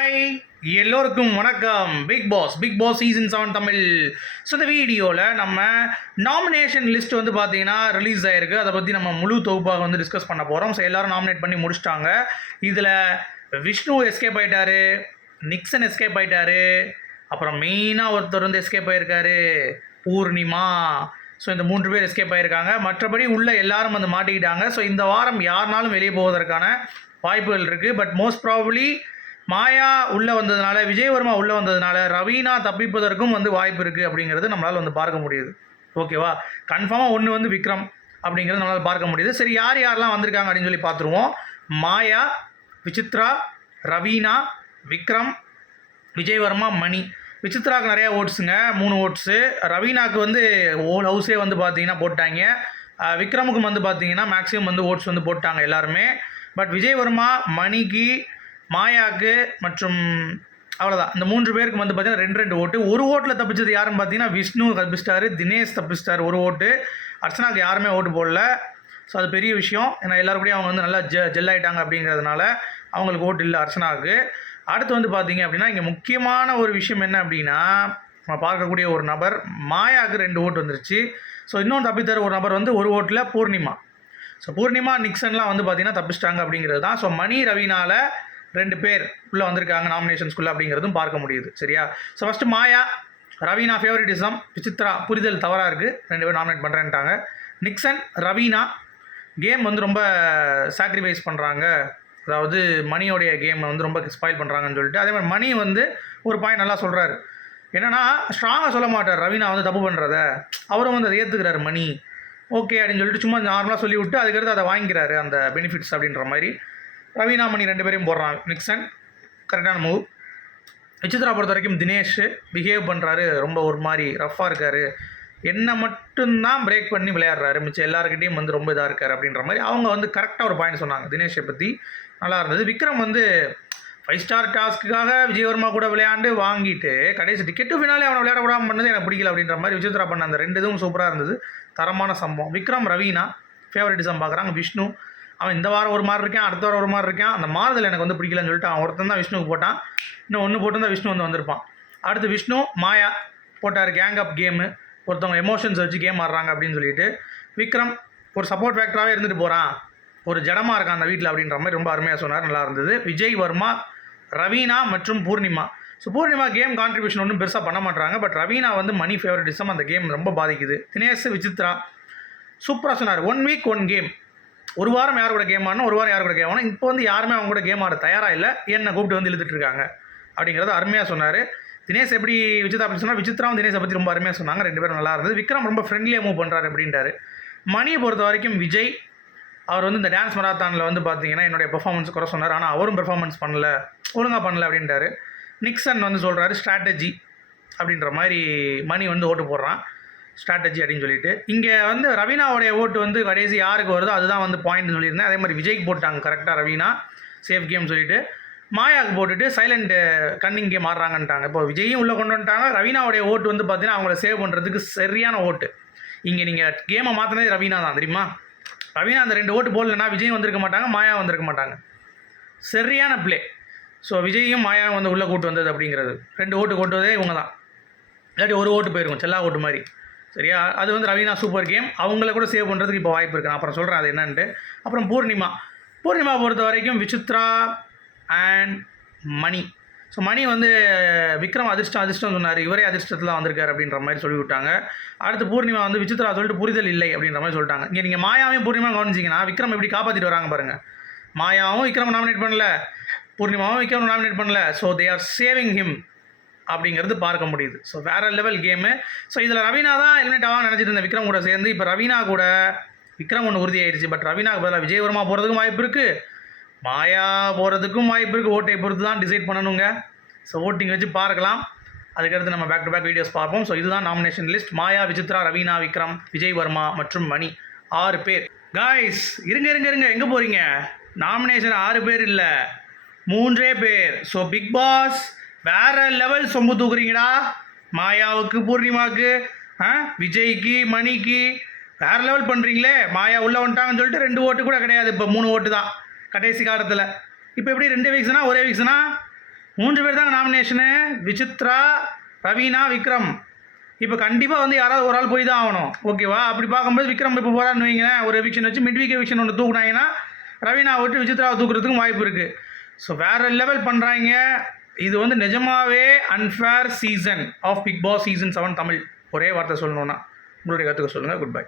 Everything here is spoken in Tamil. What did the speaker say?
ஹாய் எல்லோருக்கும் வணக்கம். Bigg Boss season 7 Tamil. So இந்த வீடியோவில் நம்ம நாமினேஷன் லிஸ்ட் வந்து பார்த்தீங்கன்னா ரிலீஸ் ஆகிருக்கு. அதை பற்றி நம்ம முழு தொகுப்பாக வந்து டிஸ்கஸ் பண்ண போகிறோம். ஸோ எல்லோரும் நாமினேட் பண்ணி முடிச்சிட்டாங்க. இதில் விஷ்ணு எஸ்கேப் ஆகிட்டாரு, நிக்சன் எஸ்கேப் ஆகிட்டாரு, அப்புறம் மெயினாக ஒருத்தர் வந்து எஸ்கேப் ஆகிருக்காரு, பூர்ணிமா. ஸோ இந்த 3 பேர் எஸ்கேப் ஆகிருக்காங்க. மற்றபடி உள்ள எல்லாரும் வந்து மாட்டிக்கிட்டாங்க. ஸோ இந்த வாரம் யாருனாலும் வெளியே போவதற்கான வாய்ப்புகள் இருக்குது. பட் மோஸ்ட் ப்ராபப்ளி மாயா உள்ளே வந்ததுனால, விஜயவர்மா உள்ளே வந்ததுனால ரவீனா தப்பிப்பதற்கும் வந்து வாய்ப்பு இருக்குது அப்படிங்கிறது நம்மளால் வந்து பார்க்க முடியுது. ஓகேவா? கன்ஃபார்மாக ஒன்று வந்து விக்ரம் அப்படிங்கிறது நம்மளால் பார்க்க முடியுது. சரி, யாரெல்லாம் வந்திருக்காங்க அப்படின்னு சொல்லி பார்த்துருவோம். மாயா, விசித்ரா, ரவீனா, விக்ரம், விஜயவர்மா, மணி. விசித்ராவுக்கு நிறையா ஓட்ஸுங்க, 3 ஓட்ஸு. ரவீனாவுக்கு வந்து ஓல் ஹவுஸே வந்து பார்த்தீங்கன்னா போட்டாங்க. விக்ரமுக்கும் வந்து பார்த்தீங்கன்னா மேக்ஸிமம் வந்து ஓட்ஸ் வந்து போட்டாங்க எல்லாருமே. பட் விஜயவர்மா, மணிக்கு, மாயாவுக்கு மற்றும் அவ்வளோதான், இந்த 3 பேருக்கு வந்து பார்த்தீங்கன்னா 2 ஓட்டு. ஒரு ஓட்டில் தப்பிச்சது யாருன்னு பார்த்தீங்கன்னா விஷ்ணு தப்பிச்சிட்டாரு, தினேஷ் தப்பிச்சிட்டாரு 1 ஓட்டு. அர்ச்சனாவுக்கு யாருமே ஓட்டு போடல. ஸோ அது பெரிய விஷயம். ஏன்னா எல்லாருக்கூடையும் அவங்க வந்து நல்லா ஜெல் ஆகிட்டாங்க அப்படிங்கிறதுனால அவங்களுக்கு ஓட்டு இல்லை அர்ச்சனாவுக்கு. அடுத்து வந்து பார்த்தீங்க அப்படின்னா இங்கே முக்கியமான ஒரு விஷயம் என்ன அப்படின்னா, நம்ம பார்க்கக்கூடிய ஒரு நபர் மாயாவுக்கு 2 ஓட்டு வந்துருச்சு. ஸோ இன்னொன்று தப்பித்தர ஒரு நபர் வந்து 1 ஓட்டில் பூர்ணிமா. ஸோ பூர்ணிமா, நிக்சன்லாம் வந்து பார்த்தீங்கன்னா தப்பிச்சிட்டாங்க அப்படிங்கிறது தான். ஸோ மணி, ரவீனால 2 பேர் உள்ளே வந்திருக்காங்க நாமினேஷன்ஸ்குள்ளே அப்படிங்கிறதும் பார்க்க முடியுது. சரியா? ஸோ ஃபஸ்ட்டு மாயா, ரவீனா ஃபேவரட்டிசம், விசித்ரா புரிதல் தவறாக இருக்குது, 2 பேர் நாமினேட் பண்ணுறேன்ட்டாங்க. நிக்சன், ரவீனா கேம் வந்து ரொம்ப சாக்ரிஃபைஸ் பண்ணுறாங்க, அதாவது மணியோடைய கேமை வந்து ரொம்ப ஸ்பாயில் பண்ணுறாங்கன்னு சொல்லிட்டு. அதே மாதிரி மணி வந்து ஒரு பாயிண்ட் நல்லா சொல்கிறாரு. என்னென்னா, ஸ்ட்ராங்காக சொல்ல மாட்டார் ரவீனா வந்து தப்பு பண்ணுறத, அவரும் வந்து அதை ஏற்றுக்கிறாரு மணி. ஓகே அப்படின்னு சொல்லிட்டு சும்மா நார்மலாக சொல்லி விட்டு அதுக்கடுத்து அதை வாங்கிக்கிறாரு அந்த பெனிஃபிட்ஸ் அப்படின்ற மாதிரி. ரவீனா, மணி 2 பேரையும் போடுறான். நிக்சன் கரெக்டான மூவ். விசித்ரா பொறுத்த வரைக்கும் தினேஷ் பிஹேவ் பண்ணுறாரு, ரொம்ப ஒரு மாதிரி ரஃப்பாக இருக்கார், என்ன மட்டும்தான் பிரேக் பண்ணி விளையாடுறாரு, மிச்சம் எல்லாருக்கிட்டையும் வந்து ரொம்ப இதாக இருக்கார் அப்படின்ற மாதிரி அவங்க வந்து கரெக்டாக ஒரு பாயிண்ட் சொன்னாங்க தினேஷை பற்றி. நல்லா இருந்தது. விக்ரம் வந்து 5 ஸ்டார் டாஸ்க்குக்காக விஜயவர்மா கூட விளையாண்டு வாங்கிட்டு கடைசி டிக்கெட்டு ஃபினாலே அவனை விளையாடக்கூடாமல் பண்ணது எனக்கு பிடிக்கல அப்படின்ற மாதிரி விசித்ரா பண்ண அந்த 2 இதுவும் சூப்பராக இருந்தது. தரமான சம்பவம். விக்ரம், ரவீனா ஃபேவரட்டிசம் பார்க்குறாங்க. விஷ்ணு அவன் இந்த வாரம் ஒரு மாதிரி இருக்கான், அடுத்த வாரம் ஒரு மாதிரி இருக்கான், அந்த மாறுதல் எனக்கு வந்து பிடிக்கலன்னு சொல்லிட்டு அவன் ஒருத்தன் தான் விஷ்ணுவுக்கு போட்டான். இன்னும் 1 போட்டிருந்தா விஷ்ணு வந்து வந்திருப்பான். அடுத்து விஷ்ணு, மாயா போட்டார் கேங் அப் கேமு, ஒருத்தவங்க எமோஷன்ஸ் வச்சு கேம் ஆடுறாங்க அப்படின்னு சொல்லிட்டு. விக்ரம் ஒரு சப்போர்ட் ஃபேக்டராகவே இருந்துட்டு போகிறான், ஒரு ஜடமாக இருக்கான் அந்த வீட்டில் அப்படின்ற மாதிரி ரொம்ப அருமையாக சொன்னார். நல்லா இருந்தது. விஜய் வர்மா, ரவீனா மற்றும் Poornima. So Poornima game contribution ஒன்றும் பெருசாக பண்ண மாட்டாங்க. பட் ரவீனா வந்து மணி ஃபேவரட்டிசம், அந்த கேம் ரொம்ப பாதிக்குது. தினேஷ், விசித்ரா சூப்பராக சொன்னார். 1 வீக் 1 கேம், ஒரு வாரம் யார் கூட கேம் ஆடணும், ஒரு வாரம் யார் கூட கேம் ஆடணும். இப்போ வந்து யாருமே அவங்க கூட கேம் ஆட தயாராக இல்லை, என்னை கூப்பிட்டு வந்து இழுத்துட்டு இருக்காங்க அப்படிங்கிறத அருமையாக சொன்னார். தினேஷ் எப்படி விசித்ரா பற்றி சொன்னால், விசித்ராவும் தினேஷை பற்றி ரொம்ப அருமையாக சொன்னாங்க. 2 பேரும் நல்லா இருந்தது. விக்ரம் ரொம்ப ஃப்ரெண்ட்லியாக மூவ் பண்ணுறாரு அப்படின்ட்டார். மணியை பொறுத்த வரைக்கும் விஜய் அவர் வந்து இந்த டான்ஸ் மராத்தானில் வந்து பார்த்தீங்கன்னா என்னுடைய பெர்ஃபார்மன்ஸ் குறை சொன்னார், ஆனால் அவரும் பெர்ஃபார்மன்ஸ் பண்ணல, ஒழுங்காக பண்ணல அப்படின்ட்டார். நிக்சன் வந்து சொல்கிறாரு ஸ்ட்ராட்டஜி அப்படின்ற மாதிரி மணி வந்து ஓட்டு போடுறான், ஸ்ட்ராட்டஜி அப்படின்னு சொல்லிட்டு. இங்கே வந்து ரவீனாவுடைய ஓட்டு வந்து கடைசி யாருக்கு வருதோ அதுதான் வந்து பாயிண்ட்னு சொல்லியிருந்தேன். அதே மாதிரி விஜய்க்கு போட்டாங்க கரெக்டாக, ரவீனா சேஃப் கேம் சொல்லிட்டு. மாயாவுக்கு போட்டுட்டு சைலண்ட் கன்னிங் கேம் ஆடுறாங்கன்ட்டாங்க. இப்போ விஜயும் உள்ளே கொண்டு வந்துட்டாங்க. ரவீனாவுடைய ஓட்டு வந்து பார்த்தீங்கன்னா அவங்கள சேவ் பண்ணுறதுக்கு சரியான ஓட்டு. இங்கே நீங்கள் கேமை மாற்றினதே ரவீனா தான், தெரியுமா? ரவீனா அந்த 2 ஓட்டு போடலன்னா விஜயும் வந்திருக்க மாட்டாங்க, மாயா வந்திருக்க மாட்டாங்க. சரியான பிளே. ஸோ விஜயும் மாயாவும் வந்து உள்ளே கூட்டு வந்தது அப்படிங்கிறது. 2 ஓட்டு கொண்டுவதே இவங்க தான், இல்லாட்டி 1 ஓட்டு போயிருக்கும் செல்லா ஓட்டு மாதிரி. சரியா? அது வந்து ரவீனா சூப்பர் கேம், அவங்கள கூட சேவ் பண்ணுறதுக்கு இப்போ வாய்ப்பு இருக்குது. நான் அப்புறம் சொல்கிறேன் அது என்னன்ட்டு. அப்புறம் பூர்ணிமா பொறுத்த வரைக்கும் விசித்ரா அண்ட் மணி. ஸோ மணி வந்து விக்ரம் அதிர்ஷ்டம் சொன்னார், இவரே அதிர்ஷ்டத்தில் வந்திருக்காரு அப்படின்ற மாதிரி சொல்லிவிட்டாங்க. அடுத்து பூர்ணிமா வந்து விசித்ரா சொல்லிட்டு புரிதல் இல்லை அப்படின்ற மாதிரி சொல்லிட்டாங்க. இங்கே நீங்கள் மாயாவையும் பூர்ணிமா கவனிச்சிங்கன்னா விக்ரம் எப்படி காப்பாற்றிட்டு வராங்க பாருங்கள். மாயாவும் விக்ரம் நாமினேட் பண்ணல, பூர்ணிமாவும் விக்ரம் நாமினேட் பண்ணல. So they are saving him அப்படிங்கிறது பார்க்க முடியுது. ஸோ வேறு லெவல் கேமு. ஸோ இதில் ரவீனா தான் எலிமினேட் ஆகான்னு நினச்சிட்டு இருந்தேன் விக்ரம் கூட சேர்ந்து. இப்போ ரவீனா கூட விக்ரம் ஒன்று உறுதியாயிடுச்சு. பட் ரவீனாவுக்கு பதிலாக விஜயவர்மா போகிறதுக்கும் வாய்ப்பு இருக்குது, மாயா போகிறதுக்கும் வாய்ப்பு இருக்குது. ஓட்டை பொறுத்து தான் டிசைட் பண்ணணுங்க. ஸோ ஓட்டிங் வச்சு பார்க்கலாம். அதுக்கடுத்து நம்ம பேக் டு பேக் வீடியோஸ் பார்ப்போம். ஸோ இதுதான் நாமினேஷன் லிஸ்ட். மாயா, விசித்ரா, ரவீனா, விக்ரம், விஜயவர்மா மற்றும் மணி 6 பேர். காய்ஸ் இருங்க எங்கே போகிறீங்க? நாமினேஷன் 6 பேர் இல்லை, 3 பேர். ஸோ பிக் பாஸ் வேறு லெவல் சொம்பு தூக்குறீங்கடா. மாயாவுக்கு, பூர்ணிமாவுக்கு, விஜய்க்கு, மணிக்கு வேறு லெவல் பண்ணுறீங்களே. மாயா உள்ளே வந்துட்டாங்கன்னு சொல்லிட்டு 2 ஓட்டு கூட கிடையாது, இப்போ 3 ஓட்டு தான் கடைசி காலத்தில். இப்போ எப்படி 2 வீக்ஸ்னா ஒரே வீக்ஸ்னா 3 பேர் தாங்க நாமினேஷனு. விசித்ரா, ரவீனா, விக்ரம். இப்போ கண்டிப்பாக வந்து யாராவது ஒரு ஆள் போய் தான் ஆகணும், ஓகேவா? அப்படி பார்க்கும்போது விக்ரம் இப்போ போகிறான்னு வைங்களேன், ஒரு எவிக்ஷன் வச்சு மிட் வீக் எவிக்ஷன் ஒன்று தூக்குனாங்கன்னா ரவீனா விட்டு விசித்ராவை தூக்குறதுக்கும் வாய்ப்பு இருக்குது. ஸோ வேறு லெவல் பண்ணுறாங்க. இது வந்து நிஜமாவே unfair season of Bigg Boss season 7 Tamil. ஒரே வார்த்தை சொல்லணுன்னா உங்களுடைய கருத்துக்க சொல்லுங்கள். Good by.